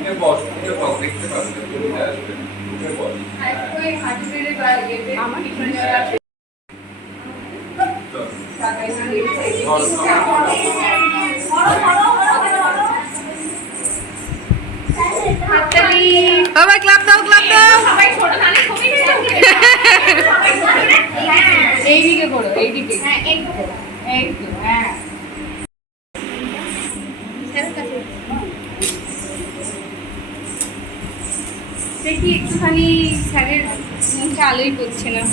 উঠে বস উঠে বস দেখতে পাবে উঠে আসবে উঠে বস বাবা ক্লাব দাও ক্লাব দাও এইদিকে করো এইদিকে এই তো হ্যাঁ দেখি একটুখানি স্যারের মুখে আলোই করছে না।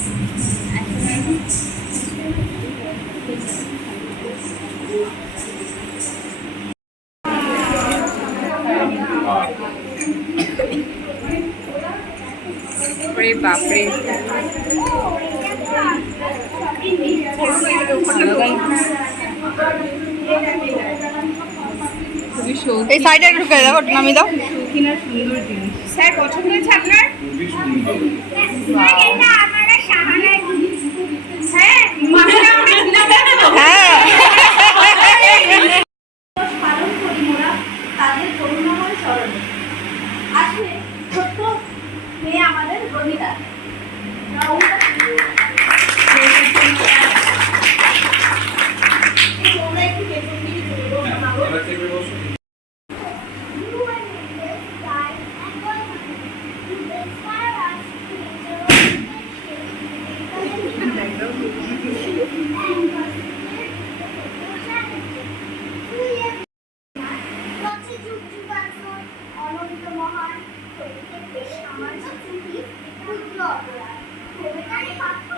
বাপরে। খুবই শৌখিন এই সাইডে একটু ঢুকে দাও ওটা নামিয়ে দাও। শৌখিন আর সুন্দর জিনিস স্যার পছন্দ হয়েছে আপনার অনন্ত মহান সত্যকে সামাজিক ক্ষুদ্র অপরাধ